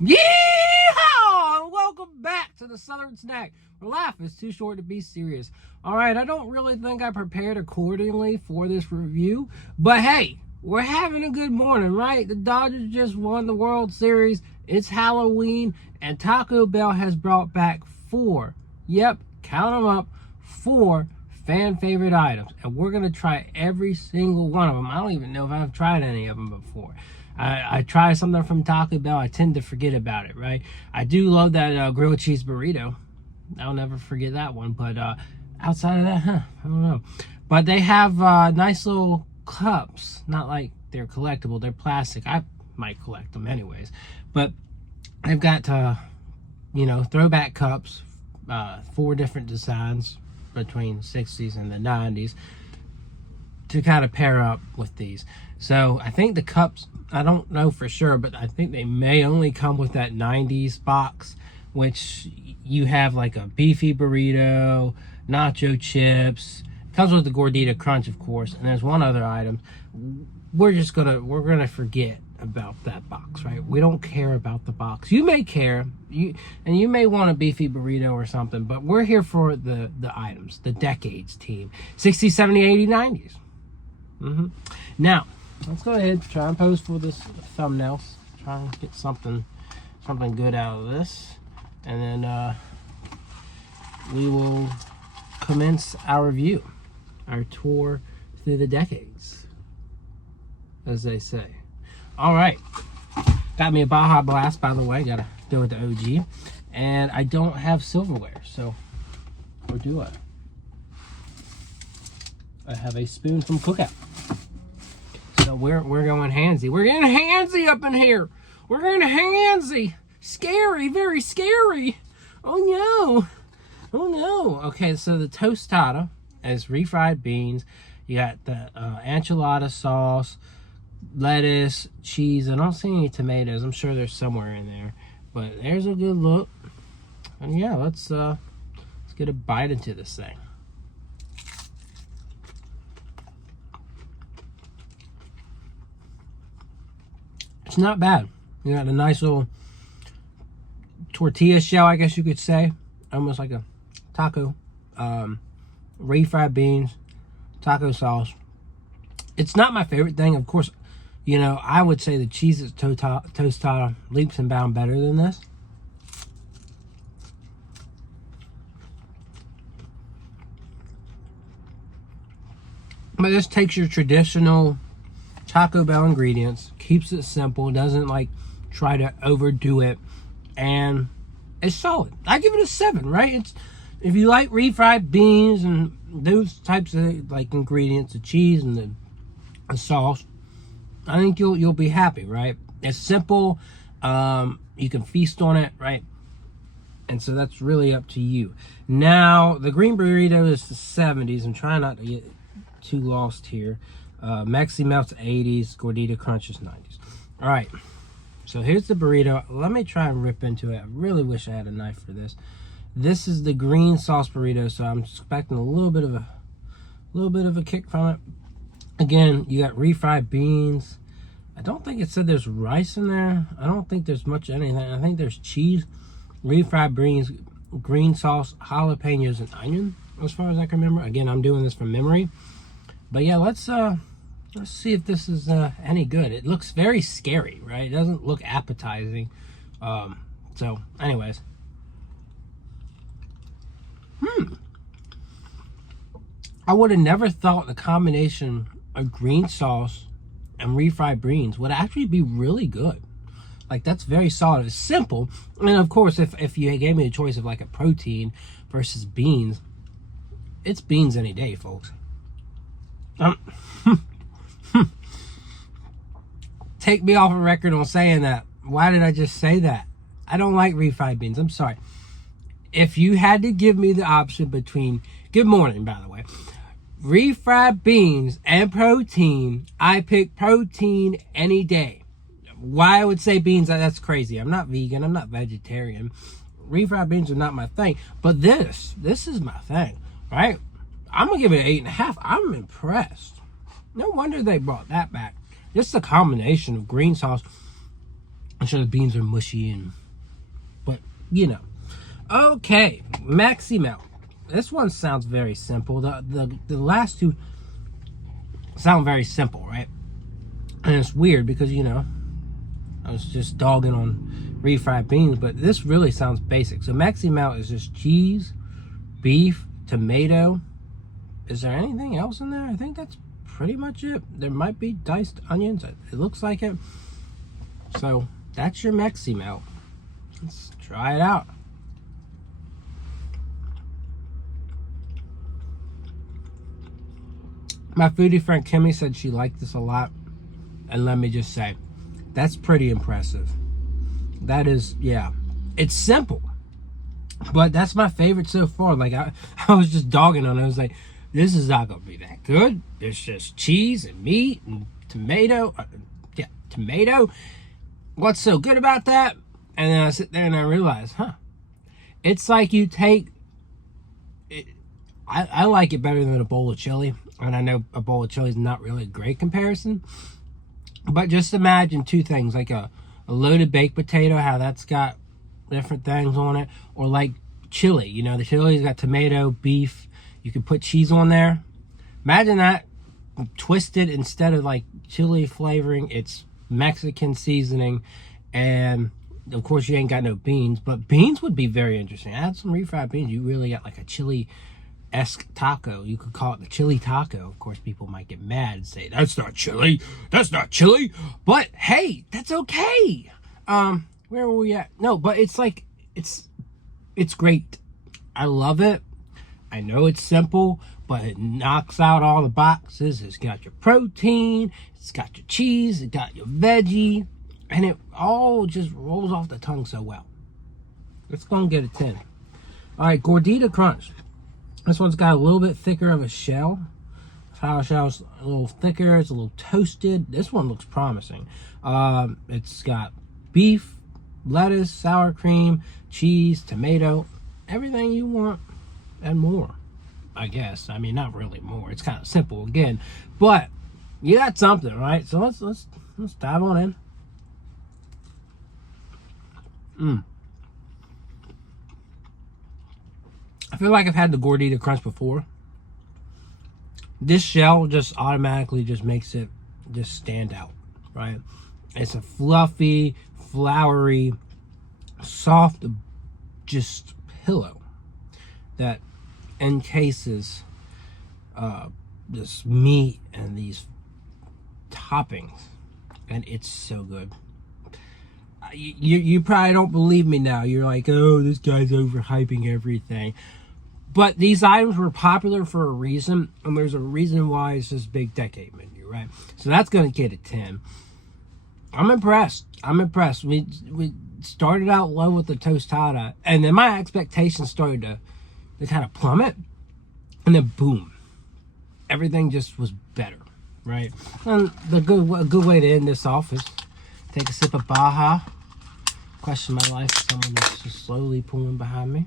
Yeehaw! Welcome back to the Southern Snack, where life is too short to be serious. All right, I don't really think I prepared accordingly for this review, but hey, we're having a good morning, right? The Dodgers just won the World Series. It's Halloween, and Taco Bell has brought back 4, yep, count them up, 4 fan favorite items, and we're gonna try every single one of them. I don't even know if I've tried any of them before. I try something from Taco Bell, I tend to forget about it, right? I do love that grilled cheese burrito. I'll never forget that one. But outside of that, I don't know. But they have nice little cups. Not like they're collectible, they're plastic. I might collect them anyways. But they've got, throwback cups, 4 different designs between the 60s and the 90s to kind of pair up with these. So I think the cups, I don't know for sure, but I think they may only come with that 90s box, which you have like a beefy burrito, nacho chips, comes with the Gordita crunch, of course, and there's one other item. We're gonna forget about that box, right? We don't care about the box. You may care, you may want a beefy burrito or something, but we're here for the items, the decades team, 60s, 70s, 80s, 90s. Now, let's go ahead and try and pose for this thumbnails. Try and get something good out of this, and then we will commence our review, our tour through the decades, as they say. All right, got me a Baja Blast, by the way. Gotta go with the OG, and I don't have silverware, so or do I? I have a spoon from Cookout. So we're going handsy. We're getting handsy up in here. We're getting handsy. Scary, very scary. Oh no. Oh no. Okay, so the tostada is refried beans. You got the enchilada sauce, lettuce, cheese. I don't see any tomatoes. I'm sure there's somewhere in there. But there's a good look. And yeah, let's get a bite into this thing. It's not bad. You got a nice little tortilla shell, I guess you could say. Almost like a taco. Refried beans, taco sauce. It's not my favorite thing. Of course, I would say the Cheez-Its tostada leaps and bounds better than this. But this takes your traditional Taco Bell ingredients, keeps it simple, doesn't like try to overdo it, and it's solid. I give it a 7, right? It's, if you like refried beans and those types of like ingredients, the cheese and the sauce, I think you'll be happy, right? It's simple, you can feast on it, right? And so that's really up to you. Now the green burrito is the 70s. I'm trying not to get too lost here. Meximelt's 80s, Gordita Crunch is 90s. All right, so here's the burrito. Let me try and rip into it. I really wish I had a knife for this. This is the green sauce burrito, so I'm expecting a little bit of a kick from it. Again, you got refried beans. I don't think it said there's rice in there. I don't think there's much anything. I think there's cheese, refried beans, green sauce, jalapeños, and onion, as far as I can remember. Again, I'm doing this from memory. But yeah, let's see if this is any good. It looks very scary, right? It doesn't look appetizing. So anyways. I would have never thought the combination of green sauce and refried beans would actually be really good. Like, that's very solid. It's simple. And of course, if you gave me a choice of like a protein versus beans, it's beans any day, folks. Take me off a record on saying that. Why did I just say that? I don't like refried beans. I'm sorry. If you had to give me the option between, good morning, by the way, refried beans and protein, I pick protein any day. Why I would say beans, that's crazy. I'm not vegan. I'm not vegetarian. Refried beans are not my thing. But this is my thing, right? I'm going to give it an 8.5. I'm impressed. No wonder they brought that back. Just the combination of green sauce I'm sure the beans are mushy, but you know. Okay, Meximelt. This one sounds very simple. The last two sound very simple, right? And it's weird because, you know, I was just dogging on refried beans, but this really sounds basic. So Meximelt is just cheese, beef, tomato. Is there anything else in there? I think that's pretty much it. There might be diced onions. It looks like it. So that's your Meximelt. Let's try it out. My foodie friend Kimmy said she liked this a lot. And let me just say, that's pretty impressive. That is, yeah. It's simple. But that's my favorite so far. Like, I was just dogging on it. I was like, this is not going to be that good. It's just cheese and meat and tomato. Tomato. What's so good about that? And then I sit there and I realize, it's like you take... I like it better than a bowl of chili. And I know a bowl of chili is not really a great comparison. But just imagine two things. Like a loaded baked potato, how that's got different things on it. Or like chili. You know, the chili's got tomato, beef. You can put cheese on there. Imagine that twisted. Instead of like chili flavoring, it's Mexican seasoning. And of course you ain't got no beans. But beans would be very interesting. Add some refried beans. You really got like a chili-esque taco. You could call it the chili taco. Of course, people might get mad and say, that's not chili. That's not chili. But hey, that's okay. Where were we at? No, but it's like, it's great. I love it. I know it's simple, but it knocks out all the boxes. It's got your protein. It's got your cheese. It's got your veggie. And it all just rolls off the tongue so well. It's going to get a 10. All right, Gordita Crunch. This one's got a little bit thicker of a shell. Flour shell's a little thicker. It's a little toasted. This one looks promising. It's got beef, lettuce, sour cream, cheese, tomato, everything you want and more, I guess. I mean, not really more. It's kind of simple again, but you got something, right? So let's dive on in. I feel like I've had the Gordita Crunch before. This shell just automatically just makes it just stand out, right? It's a fluffy, floury, soft, just pillow that encases this meat and these toppings, and it's so good. You probably don't believe me now. You're like, oh, this guy's overhyping everything. But these items were popular for a reason, and there's a reason why it's this big decade menu, right? So that's going to get a 10. I'm impressed. We started out low with the tostada, and then my expectations started to kind of plummet, and then boom, everything just was better, right? And a good way to end this off is take a sip of Baja. Question my life. Someone is just slowly pulling behind me.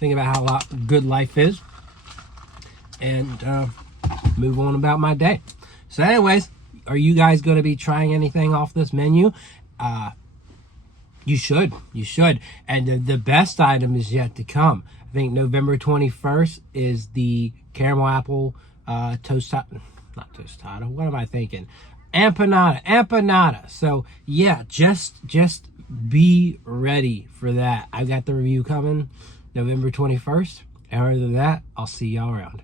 Think about how good life is, and move on about my day. So anyways, are you guys going to be trying anything off this menu? You should. And the best item is yet to come. I think November 21st is the caramel apple tostada. Not tostada. What am I thinking? Empanada. So yeah, just be ready for that. I got the review coming November 21st. And other than that, I'll see y'all around.